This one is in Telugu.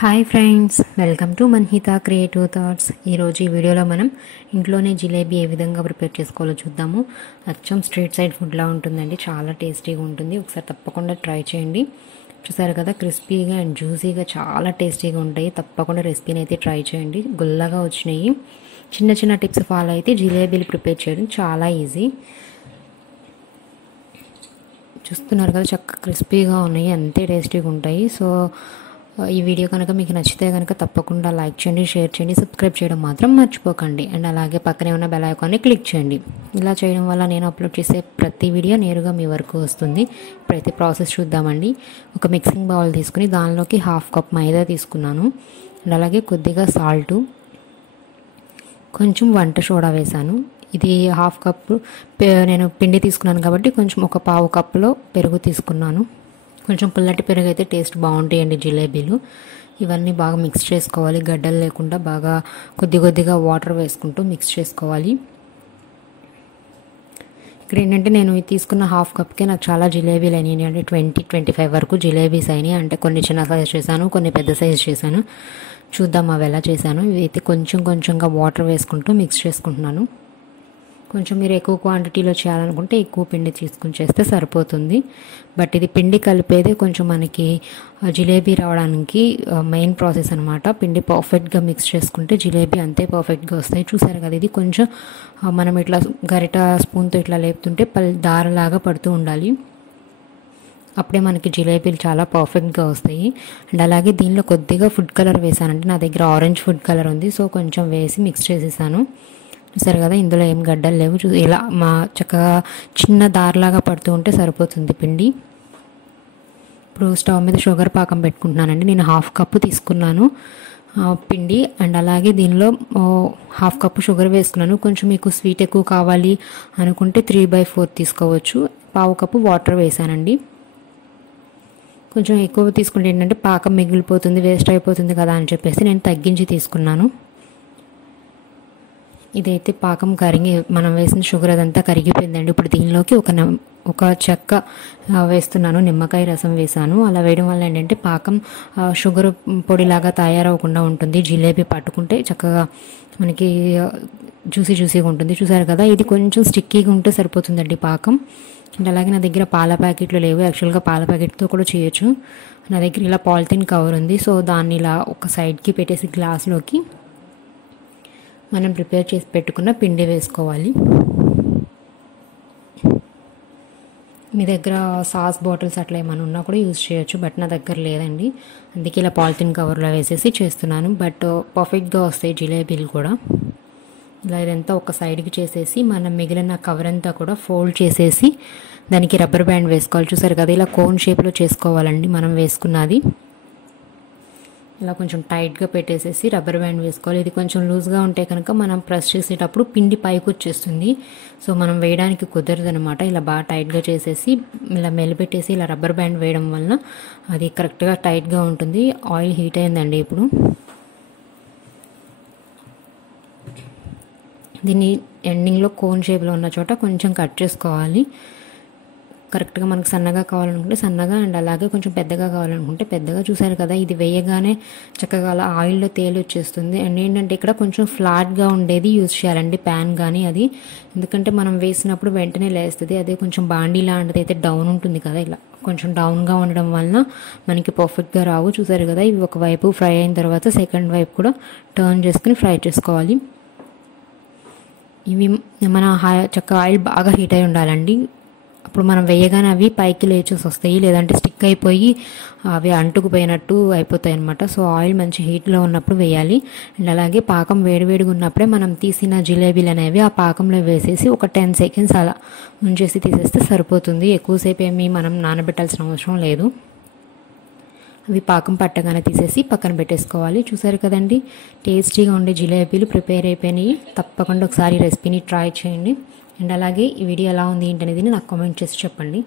Hi friends, welcome to Manhitha creative thoughts. ఈరోజు ఈ వీడియోలో మనం ఇంట్లోనే జిలేబీ ఏ విధంగా ప్రిపేర్ చేసుకోవాలో చూద్దాము. అచ్చం స్ట్రీట్ సైడ్ ఫుడ్లా ఉంటుందండి, చాలా టేస్టీగా ఉంటుంది. ఒకసారి తప్పకుండా ట్రై చేయండి. చూసారు కదా, క్రిస్పీగా అండ్ జ్యూసీగా చాలా టేస్టీగా ఉంటాయి. తప్పకుండా రెసిపీని అయితే ట్రై చేయండి. గుల్లగా వచ్చినాయి. చిన్న చిన్న టిప్స్ ఫాలో అయితే జిలేబీలు ప్రిపేర్ చేయడం చాలా ఈజీ. చూస్తున్నారు కదా, చక్కగా క్రిస్పీగా ఉన్నాయి, అంతే టేస్టీగా ఉంటాయి. సో ఈ వీడియో కనుక మీకు నచ్చితే కనుక తప్పకుండా లైక్ చేయండి, షేర్ చేయండి, సబ్స్క్రైబ్ చేయడం మాత్రం మర్చిపోకండి. అండ్ అలాగే పక్కనే ఉన్న బెల్ ఐకాన్ని క్లిక్ చేయండి. ఇలా చేయడం వల్ల నేను అప్లోడ్ చేసే ప్రతి వీడియో నేరుగా మీ వరకు వస్తుంది. ఇప్పుడైతే ప్రాసెస్ చూద్దామండి. ఒక మిక్సింగ్ బౌల్ తీసుకుని దానిలోకి 1/2 కప్ మైదా తీసుకున్నాను. అండ్ అలాగే కొద్దిగా సాల్టు, కొంచెం వంట సోడా వేసాను. ఇది 1/2 కప్ నేను పిండి తీసుకున్నాను కాబట్టి కొంచెం ఒక 1/4 కప్పులో పెరుగు తీసుకున్నాను. కొంచెం పుల్లటి పెరుగు అయితే టేస్ట్ బాగుంటాయండి జిలేబీలు. ఇవన్నీ బాగా మిక్స్ చేసుకోవాలి, గడ్డలు లేకుండా బాగా కొద్ది కొద్దిగా వాటర్ వేసుకుంటూ మిక్స్ చేసుకోవాలి. ఇక్కడ ఏంటంటే నేను తీసుకున్న 1/2 కప్కే నాకు చాలా జిలేబీలు అయినాయి. అంటే 20-25 వరకు జిలేబీస్ అయినాయి. అంటే కొన్ని చిన్న సైజ్ చేశాను, కొన్ని పెద్ద సైజ్ చేశాను. చూద్దాం అవి ఎలా చేశాను. ఇవైతే కొంచెం కొంచెంగా వాటర్ వేసుకుంటూ మిక్స్ చేసుకుంటున్నాను. కొంచెం మీరు ఎక్కువ క్వాంటిటీలో చేయాలనుకుంటే ఎక్కువ పిండి తీసుకుని చేస్తే సరిపోతుంది. బట్ ఇది పిండి కలిపేదే కొంచెం మనకి జిలేబీ రావడానికి మెయిన్ ప్రాసెస్ అనమాట. పిండి పర్ఫెక్ట్గా మిక్స్ చేసుకుంటే జిలేబీ అంతే పర్ఫెక్ట్గా వస్తాయి. చూసారు కదా, ఇది కొంచెం మనం ఇట్లా గరిట స్పూన్తో ఇట్లా లేపుతుంటే దారలాగా పడుతూ ఉండాలి. అప్పుడే మనకి జిలేబీలు చాలా పర్ఫెక్ట్గా వస్తాయి. అండ్ అలాగే దీనిలో కొద్దిగా ఫుడ్ కలర్ వేసానంటే నా దగ్గర ఆరెంజ్ ఫుడ్ కలర్ ఉంది. సో కొంచెం వేసి మిక్స్ చేసేసాను. చూసారు కదా, ఇందులో ఏం గడ్డలు లేవు. ఇలా చక్కగా చిన్న దారిలాగా పడుతూ ఉంటే సరిపోతుంది పిండి. ఇప్పుడు స్టవ్ మీద షుగర్ పాకం పెట్టుకుంటున్నానండి. నేను 1/2 కప్పు తీసుకున్నాను పిండి. అండ్ అలాగే దీనిలో 1/2 కప్పు షుగర్ వేసుకున్నాను. కొంచెం మీకు స్వీట్ ఎక్కువ కావాలి అనుకుంటే 3/4 తీసుకోవచ్చు. 1/4 కప్పు వాటర్ వేసానండి. కొంచెం ఎక్కువ తీసుకుంటే ఏంటంటే పాకం మిగిలిపోతుంది, వేస్ట్ అయిపోతుంది కదా అని చెప్పేసి నేను తగ్గించి తీసుకున్నాను. ఇదైతే పాకం మనం వేసిన షుగర్ అదంతా కరిగిపోయిందండి. ఇప్పుడు దీనిలోకి ఒక చెక్క వేస్తున్నాను, నిమ్మకాయ రసం వేసాను. అలా వేయడం వల్ల ఏంటంటే పాకం షుగర్ పొడిలాగా తయారవకుండా ఉంటుంది. జిలేబీ పట్టుకుంటే చక్కగా మనకి జ్యూసీగా ఉంటుంది. చూసారు కదా, ఇది కొంచెం స్టిక్కీగా ఉంటే సరిపోతుందండి పాకం. అండ్ అలాగే నా దగ్గర పాల ప్యాకెట్లు లేవు. యాక్చువల్గా పాల ప్యాకెట్తో కూడా చేయొచ్చు. నా దగ్గర ఇలా పాలిథిన్ కవర్ ఉంది. సో దాన్ని ఇలా ఒక సైడ్కి పెట్టేసి గ్లాస్లోకి మనం ప్రిపేర్ చేసి పెట్టుకున్న పిండి వేసుకోవాలి. మీ దగ్గర సాస్ బాటిల్స్ అట్లా ఏమైనా ఉన్నా కూడా యూజ్ చేయొచ్చు. బట్ నా దగ్గర లేదండి, అందుకే ఇలా పాలిథిన్ కవర్లో వేసేసి చేస్తున్నాను. బట్ పర్ఫెక్ట్గా వస్తాయి జిలేబీలు కూడా. ఇలా ఇదంతా ఒక సైడ్కి చేసేసి మనం మిగిలిన కవర్ అంతా కూడా ఫోల్డ్ చేసేసి దానికి రబ్బర్ బ్యాండ్ వేసుకోవాలి. చూసారు కదా, ఇలా కోన్ షేప్లో చేసుకోవాలండి మనం వేసుకున్నది. ఇలా కొంచెం టైట్గా పెట్టేసేసి రబ్బర్ బ్యాండ్ వేసుకోవాలి. ఇది కొంచెం లూజ్గా ఉంటే కనుక మనం ప్రెస్ చేసేటప్పుడు పిండి పైకి వచ్చేస్తుంది. సో మనం వేయడానికి కుదరదు అనమాట. ఇలా బాగా టైట్గా చేసేసి ఇలా మెలిపెట్టేసి ఇలా రబ్బర్ బ్యాండ్ వేయడం వలన అది కరెక్ట్గా టైట్గా ఉంటుంది. ఆయిల్ హీట్ అయిందండి. ఇప్పుడు దీన్ని ఎండింగ్లో కోన్ షేప్లో ఉన్న చోట కొంచెం కట్ చేసుకోవాలి. కరెక్ట్గా మనకు సన్నగా కావాలనుకుంటే సన్నగా, అండ్ అలాగే కొంచెం పెద్దగా కావాలనుకుంటే పెద్దగా. చూసారు కదా, ఇది వేయగానే చక్కగా అలా ఆయిల్లో తేలి వచ్చేస్తుంది. అండ్ ఏంటంటే ఇక్కడ కొంచెం ఫ్లాట్గా ఉండేది యూజ్ చేయాలండి, ప్యాన్ కానీ అది. ఎందుకంటే మనం వేసినప్పుడు వెంటనే లేస్తుంది. అదే కొంచెం బాండీ లాంటిది అయితే డౌన్ ఉంటుంది కదా, ఇలా కొంచెం డౌన్గా ఉండడం వలన మనకి పర్ఫెక్ట్గా రావు. చూసారు కదా, ఇది ఒకవైపు ఫ్రై అయిన తర్వాత సెకండ్ వైపు కూడా టర్న్ చేసుకుని ఫ్రై చేసుకోవాలి. ఇవి మన చక్కగా ఆయిల్ బాగా హీట్ అయి ఉండాలండి. అప్పుడు మనం వేయగానే అవి పైకి లేచేసి వస్తాయి, లేదంటే స్టిక్ అయిపోయి అవి అంటుకుపోయినట్టు అయిపోతాయి అనమాట. సో ఆయిల్ మంచి హీట్లో ఉన్నప్పుడు వేయాలి. అండ్ అలాగే పాకం వేడివేడిగా ఉన్నప్పుడే మనం తీసిన జిలేబీలు అనేవి ఆ పాకంలో వేసేసి ఒక 10 సెకండ్స్ అలా ఉంచేసి తీసేస్తే సరిపోతుంది. ఎక్కువసేపు ఏమీ మనం నానబెట్టాల్సిన అవసరం లేదు. అవి పాకం పట్టగానే తీసేసి పక్కన పెట్టేసుకోవాలి. చూసారు కదండి, టేస్టీగా ఉండే జిలేబీలు ప్రిపేర్ అయిపోయినాయి. తప్పకుండా ఒకసారి రెసిపీని ట్రై చేయండి. అండ్ అలాగే ఈ వీడియో ఎలా ఉంది ఏంటనేది నాకు కామెంట్ చేసి చెప్పండి.